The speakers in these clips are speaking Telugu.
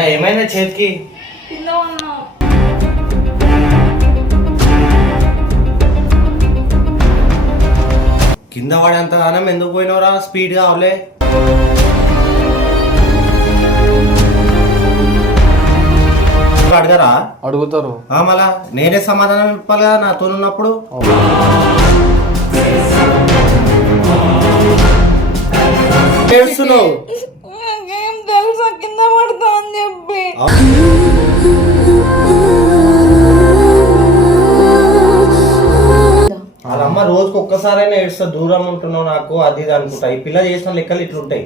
ఏమైనా చేతికి కింద పడేంత గానం ఎందుకు పోయినవరా? స్పీడ్ గా అవలే. అడగరా? అడుగుతారు. మళ్ళా నేనే సమాధానం ఇవ్వాలి కదా నాతో ఉన్నప్పుడు. ఏడుస్తున్నావు? తెలుసా కింద పడతా అని చెప్పి. వాళ్ళమ్మ రోజుకి ఒక్కసారైనా ఏడుస్తా. దూరం ఉంటున్నావు నాకు అది ఇది అనుకుంటా. ఈ పిల్ల చేసిన లెక్కలు ఇట్లుంటాయి.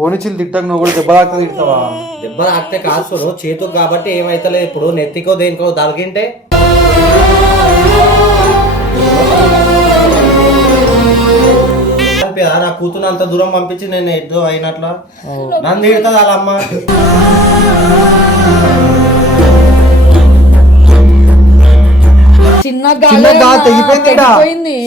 పోనిచ్చిలు తిట్టకు, నువ్వు కూడా దెబ్బ తాకుతా తిడతావా? దెబ్బ తాకితే కాల్చును చేతుకు కాబట్టి ఏమైతలేదు. ఇప్పుడు నెత్తికో దేనికో తలిగింటే నా కూతురు అంత దూరం పంపించి నేను ఎడ్డు అయినట్లా నన్ను తిడుతుంది వాళ్ళమ్మ. చిన్నగా తెగిపోయింది.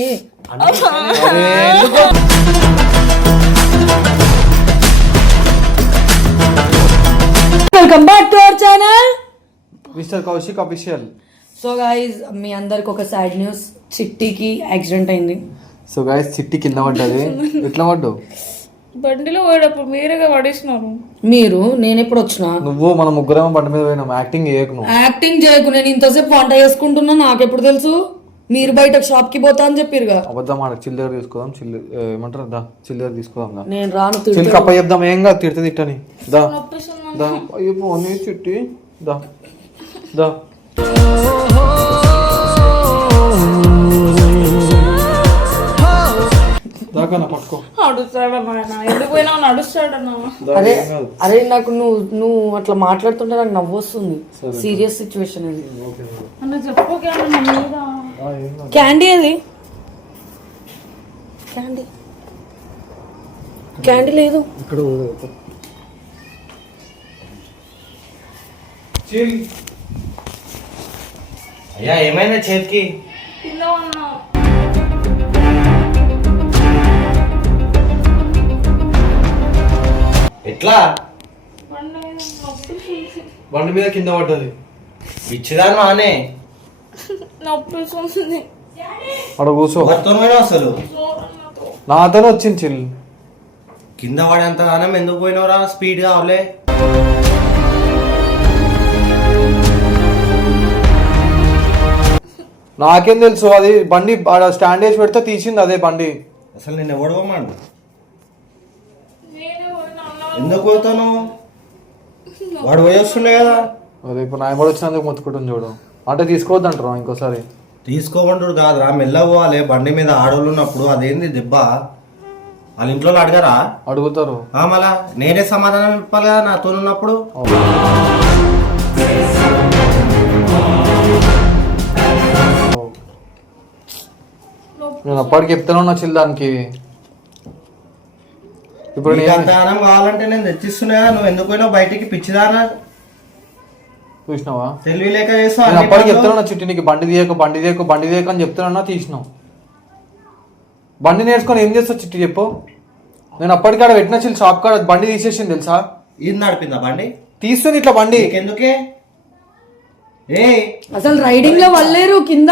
Welcome back to our channel mister Kaushik official. So guys, మీ అందరికి ఒక సాడ్ న్యూస్. చిట్టికి యాక్సిడెంట్ అయింది. సో గైస్, చిట్టి కింద పడ్డది. ఎట్లా పడ్డావు? బండిలో పోయేటప్పుడు మీరేగా పడేసినారు. మీరు నేను ఎప్పుడు వచ్చినా? నువ్వు మన ముగ్గురేమో బండి మీద పోయినాం. యాక్టింగ్ చేయకు, నువ్వు యాక్టింగ్ చేయకు. నేను ఇంతసేపు వంట చేసుకుంటున్నా, నాకెప్పుడు తెలుసు? మీరు బయట షాప్ కి పోతా అని చెప్పారుగా. అబద్ధం ఆడ. చిల్లర తీసుకోదాం. ఏమంటారు దా, చిల్లర తీసుకోదాం. నేను రాను. చిల్లు కప్ప చెప్దాం. ఏం కాదు, తిడితే తిట్టని. దా దా. అయ్యో పోనీ చిట్టి. దా దా. దాకా పట్టుకో. అరే అరే, నాకు నువ్వు అట్లా మాట్లాడుతుంటే నాకు నవ్వు వస్తుంది. సీరియస్ సిచ్యువేషన్ అది. క్యాండీ అది. క్యాండీ క్యాండీ లేదు ఇక్కడ. అయ్యా ఏమైనా చేతికి? ఎట్లా? బండి మీద కింద పడ్డది. ఇచ్చిదాను ఆనే అక్కడ కూర్చో. అసలు నాతోనే వచ్చింది చిల్లు. కింద పడేంత గానం ఎందుకు పోయినవరా? స్పీడ్ గా అవలే. నాకేం తెలుసు? అది బండి స్టాండ్ వేసి పెడితే తీసింది అదే బండి. అసలు నేను ఎవడవమాడు? ఎందుకు పోతాను? వాడు పోయి వస్తుండే కదా. అదే ఇప్పుడు నా కూడా వచ్చినందుకు మొత్తుకుంటుంది చూడు. అంటే తీసుకోవద్దు అంటారా ఇంకోసారి? తీసుకోమంటారు కాదురా, మెల్ల పోవాలి. బండి మీద ఆడోళ్ళు ఉన్నప్పుడు అదేంది దెబ్బ? వాళ్ళ ఇంట్లో అడగరా? అడుగుతారు. మళ్ళా నేనే సమాధానం ఇవ్వాలి కదా నాతో ఉన్నప్పుడు. నేను అప్పటికి చెప్తాను నా చిల్దానికి. ఇప్పుడు అంతగానం కావాలంటే నేను తెచ్చిస్తున్నా. నువ్వు ఎందుకు పోయినావు బయటికి? పిచ్చిదానా చూసినావా? తెలివి లేక చేస్తావు. నేను అప్పటికి చెప్తున్నా చిట్టి, నీకు బండి తీయకు బండి తీయకు బండి తీయకు అని చెప్తున్నా, తీసినావు. బండి నేర్చుకొని ఏం చేస్తావు చిట్టి చెప్పు? నేను అప్పటికి ఆడ పెట్టిన చిల్లు షాప్ కాడ బండి తీసేసింది తెలుసా? ఇది నడిపిందా బండి? తీస్తుంది ఇట్లా బండి. ఎందుకే? ఏ అసలు రైడింగ్ లో వల్లేరు కింద.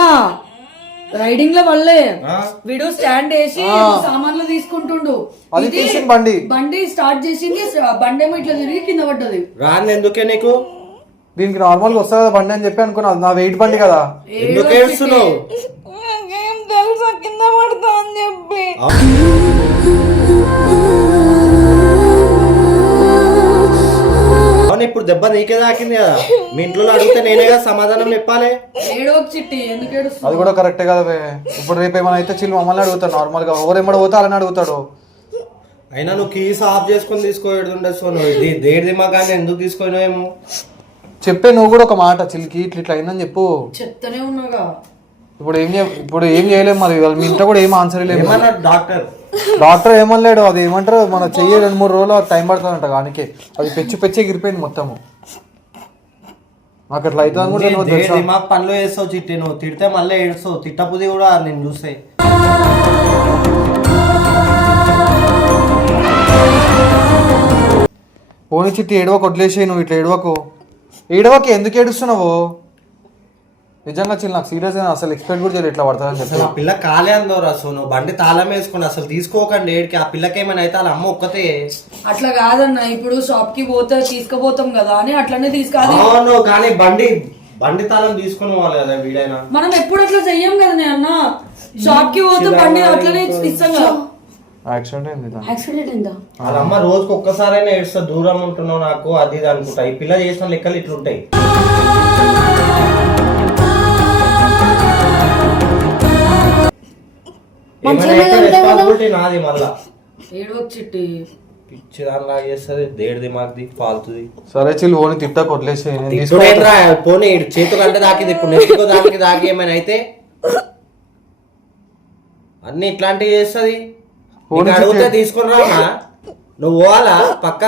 రైడింగ్ లో వల్లే వీడు స్టాండ్ వేసి సామాన్లు తీసుకుంటుండు. అది తీసింది బండి. బండి స్టార్ట్ చేసింది, బండి ఏమో ఇట్లా తిరిగి కింద పడ్డది. రాను ఎందుకే నీకు? దీనికి నార్మల్ గా వస్తుంది కదా బండి అని చెప్పి అనుకున్నా. నా వెయిట్ బండి కదా. ఎందుకు ఏడుస్తున్నావు? తెలుసా కింద పడతా అని చెప్పి. ఇప్పుడు దెబ్బ నీకే తాకింది కదా. మీ ఇంట్లో అడిగితే నేనే కదా సమాధానం చెప్పాలి. చిట్టి ఎందుకు ఏడుస్తావు? అది కూడా కరెక్టే కదా. ఇప్పుడు రేపు ఏమైనా అయితే చిల్లు మమ్మల్ని అడుగుతాడు. నార్మల్ గా ఎవరేమో పోతే అలానే అడుగుతాడు. అయినా నువ్వు కీస్ ఆఫ్ చేసుకొని తీసుకోవడం. సో నువ్వు దేడి దిమాగానే ఎందుకు తీసుకోలేమో చెప్పే. నువ్వు కూడా ఒక మాట చిల్లికి ఇట్లా ఇట్లా అయిందని చెప్పు. చెప్తానే ఉన్నాగా. ఇప్పుడు ఏం చేయలేము. మరి మీ ఇంట్లో కూడా ఏం ఆన్సర్ లేదు. డాక్టర్ ఏమనలేడు. అది ఏమంటారు, మన చెయ్యి 2-3 రోజులు టైం పడుతుందంట. కానీ అది పెచ్చి ఎగిరిపోయింది మొత్తము. నాకు అట్లా అయితే పనులు చేస్తావు చిట్టి. నువ్వు తిడితే మళ్ళీ ఏడుస్తావు. తిట్టపుది కూడా నేను చూస్తే పోనీ చిట్టి ఏడవకు, వదిలేసేయి నువ్వు, ఇట్లా ఏడవకి ఎందుకు ఏడుస్తున్నావు? నిజంగా చిల్ నాకు సీరియస్ అసలు ఎక్స్పెక్ట్ కూడా చేయలేదు ఇట్లా పడతారని చెప్పి. అసలు ఆ పిల్ల కాలే అందరు అసలు నువ్వు బండి తాళం వేసుకుని అసలు తీసుకోకండి ఏడికి. ఆ పిల్లకి ఏమైనా అయితే వాళ్ళ అమ్మ ఒక్కతే. అట్లా కాదన్న, ఇప్పుడు షాప్ కి పోతే తీసుకుపోతాం కదా అని అట్లనే తీసుకోవాలి. అవును కానీ బండి తాళం తీసుకుని పోవాలి కదా వీడైనా. మనం ఎప్పుడు అట్లా చెయ్యం కదా అన్న, షాప్ కి పోతే బండి అట్లనే ఇస్తాం కదా. యాక్సిడెంట్ అయింది. యాక్సిడెంట్ అయిందా? వాళ్ళ అమ్మ రోజుకి ఒక్కసారైనా ఏడుస్తా, దూరం ఉంటున్నావు నాకు అది ఇది అనుకుంటా. ఈ పిల్ల చేసిన లెక్కలు ఇట్లుంటాయి. నాది మళ్ళా ఏడవకు చిట్టి, పిచ్చి దానిలా చేస్తుంది, దేడిది మాకుది ఫాల్తుది. సరే చిల్ ఓని తిట్టకు, వదిలేసేయి. పోనీ చేతులు అంటే దాకింది, ఇప్పుడు నెత్తికో దానికి దాకి ఏమైనా అయితే అన్ని ఇట్లాంటివి చేస్తుంది. అడిగితే తీసుకుని రామా, నువ్వు పోవాలా పక్క.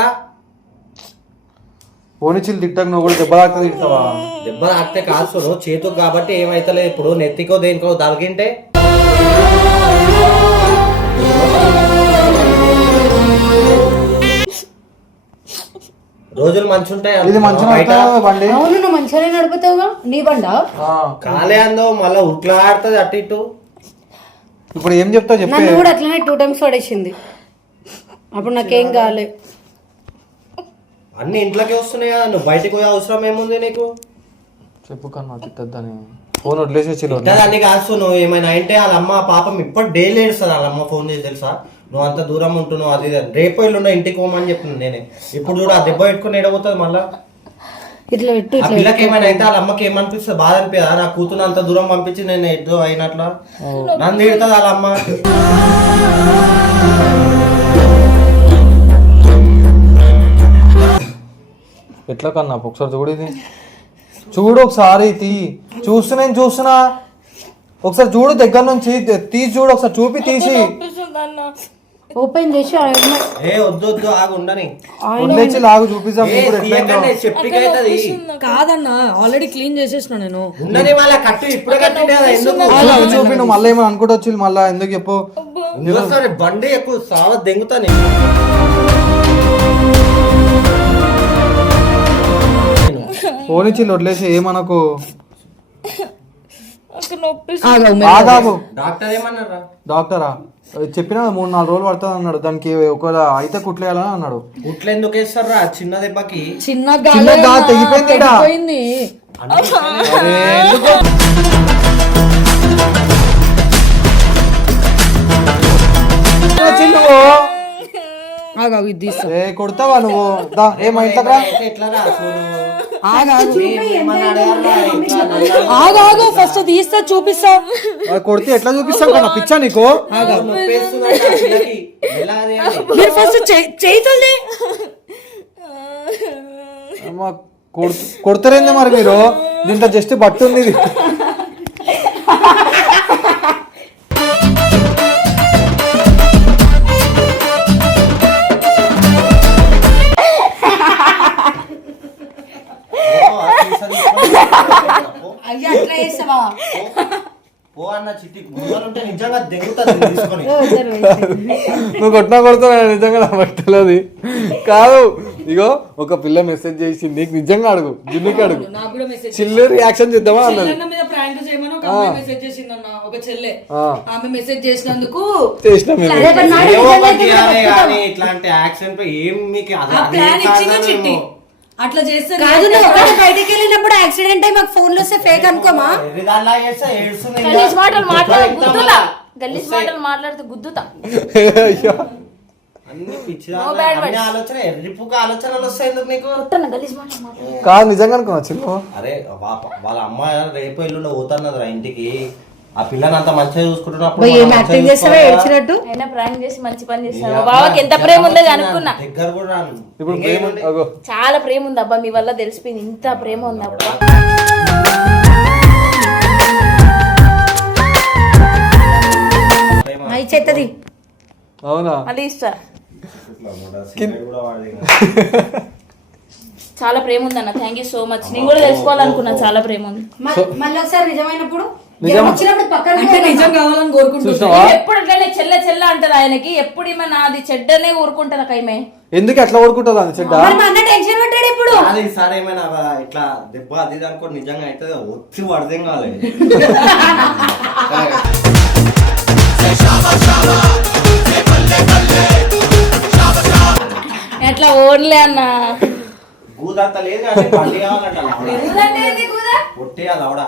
ఓని చిల్ తిట్టకు, నువ్వు కూడా దెబ్బ తాకుతుంది తింటావా? దెబ్బ తాకితే కాల్సు చేతుకు కాబట్టి ఏమైతలేదు. ఇప్పుడు నెత్తికో దేనికో తగిలింటే రోజులు మంచి ఉంటాయి. ఇది మంచిగా బండి. అవును, నువ్వు మంచిగానే నడుపుతావుగా నీ బండా. కాలే అందో మళ్ళా ఉట్లాడుతుంది అటు ఇటు. ఇప్పుడు ఏం చెప్తావు చెప్పి. నన్ను కూడా అట్లనే 2 times పడేసింది, అప్పుడు నాకేం కాలే. అన్ని ఇంట్లోకి వస్తున్నాయి కదా, నువ్వు బయటకు పోయే అవసరం ఏముంది నీకు? చెప్పు కన్నా తిట్టద్దని. ఫోన్ వదిలేసేసి అన్ని కాదు. నువ్వు ఏమైనా అంటే వాళ్ళ అమ్మ పాపం ఇప్పుడు డైలీ ఏడుస్తుంది. వాళ్ళ అమ్మ ఫోన్ చేసి తెలుసా, నువ్వు అంత దూరం ఉంటున్నావు అది రేపు ఇల్లుండో ఇంటికి పోమని చెప్తున్నాను నేనే. ఇప్పుడు చూడు ఆ దెబ్బ పెట్టుకుని ఏడబోతుంది మళ్ళా. ఇట్లా పెట్టు, ఆ పిల్లకి ఏమైనా అయితే వాళ్ళ అమ్మకి ఏమనిపిస్తుంది, బాధ అనిపిదా? నా కూతురు అంత దూరం పంపించి నేను ఎద్దు అయినట్లా నన్ను తిడుతుంది వాళ్ళ అమ్మ. ఎట్లా కన్నా ఒకసారి చూడు, ఇది చూడు ఒకసారి చూస్తున్నా ఒకసారి చూడు, దగ్గర నుంచి తీసి చూడు ఒకసారి, చూపి తీసి ఓపెన్ చేసి వద్దు ఆగు ఉండని ఉండేసి లాగు చూపిస్తాం. కాదన్నా, ఆల్రెడీ క్లీన్ చేసేసిన నేను. ఉండని వాళ్ళ కట్టు ఇప్పుడే కట్టిండే కదా, ఎందుకు చూపి. నువ్వు మళ్ళీ ఏమో అనుకుంటూ మళ్ళీ ఎందుకు చెప్పు. బండి ఎక్కువ సావ దెంగుతా నేను. పోనిచ్చిల్లు వదిలేసి ఏమనకు. డాక్టర్ ఏమన్నారా? డాక్టరా చెప్పినా 3-4 రోజులు పడుతుంది అన్నాడు. దానికి ఒకవేళ అయితే కుట్లేయాలని అన్నాడు. కుట్లు ఎందుకు వేస్తారా చిన్న దెబ్బకి? చిన్నగా తెగిపోయింది. కొడతావా నువ్వు? ఏమో ఇంతగా ఫస్ట్ తీస్తా చూపిస్తా. కొడితే ఎట్లా చూపిస్తావు కదా, పిచ్చా నీకు? మీరు ఫస్ట్ చేతుల్ని కొడతారేంది మరి మీరు? దీంట్లో జస్ట్ బట్టు ఉంది. నువ్వు కొట్టినా కొడుతున్నా నిజంగా నా బట్టలది కాదు. ఇగో ఒక పిల్ల మెసేజ్ చేసింది, నీకు నిజంగా అడుగు, జున్నుకి అడుగు, చిల్లు రియాక్షన్ చేద్దామా అన్నది. మెసేజ్ చేసినందుకు అట్లా చేస్తే కాదు, బయటికి వెళ్ళినప్పుడు యాక్సిడెంట్ అయ్యి మాకు ఫోన్లు వస్తే ఫేక్ అనుకోమా? మాటలు మాట్లాడితే గుద్దుతా. కాదు నిజంగా అనుకున్నా చిల్లు. అరే వాళ్ళ అమ్మ రేపు ఎల్లుండి పోతున్నది ఇంటికి. ఆ పిల్లని అంత మంచిగా చూసుకుంటున్నప్పుడు ప్రాంక్ చేసి మంచి పని చేస్తాను. బావకి ఎంత ప్రేమ ఉందో అనుకున్నా. దగ్గర కూడా రాను. ఇప్పుడు చాలా ప్రేమ ఉంది అబ్బా, మీ వల్ల తెలిసిపోయింది ఇంత ప్రేమ ఉంది అబ్బా. చెత్తది అవునా? మళ్ళీ ఇస్తా. చాలా ప్రేమ ఉంది అన్న, థ్యాంక్ యూ సో మచ్. నేను కూడా తెలుసుకోవాలనుకున్నా, చాలా ప్రేమ ఉంది. మళ్ళీ ఒకసారి నిజమైనప్పుడు నిజం వచ్చినప్పుడు పక్కన అంటే నిజం కావాలని కోరుకుంటున్నా. చూసినావా ఎప్పుడు అట్లనే చెల్ల చెల్ల అంటది ఆయనకి, ఎప్పుడు ఈమె నాది చెడ్డనే ఊరుకుంటది కైమే. ఎందుకు ఎట్లా ఓడుకుంటుంది అంత చెడ్డ మరి మా అన్న టెన్షన్ పట్టాడు ఇప్పుడు. అది ఈసారి ఏమైనా ఇట్లా దెబ్బ అది ఇది అనుకో నిజంగా అయితే వచ్చి పడదేం కావాలి. ఎట్లా ఓన్లే అన్న గూదంత లేదు కానీ బండి కావాలంట కొట్టేయాలి ఆవిడ.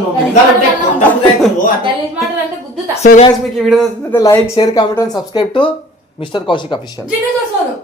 నువ్వు గుద్దాలంటే కొట్టకు మాటలంటే గుద్దుతా. సో గైస్ మీకు ఈ వీడియో నచ్చితే like share comment and subscribe to mister Kaushik official. చిన్న చూసుకోరు.